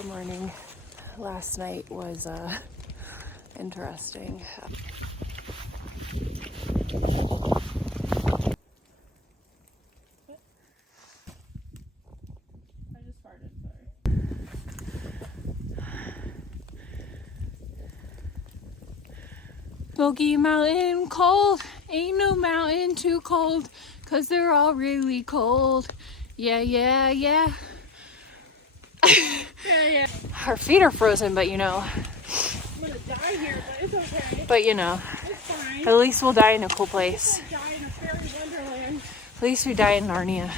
Good morning. Last night was interesting. I just farted, sorry. Smoky Mountain cold, ain't no mountain too cold, 'cause they're all really cold. Yeah, yeah, yeah. Yeah. Our feet are frozen, but you know. I'm gonna die here, but it's okay. But you know. It's fine. At least we'll die in a cool place. Die in a fairy wonderland. At least we die in Narnia.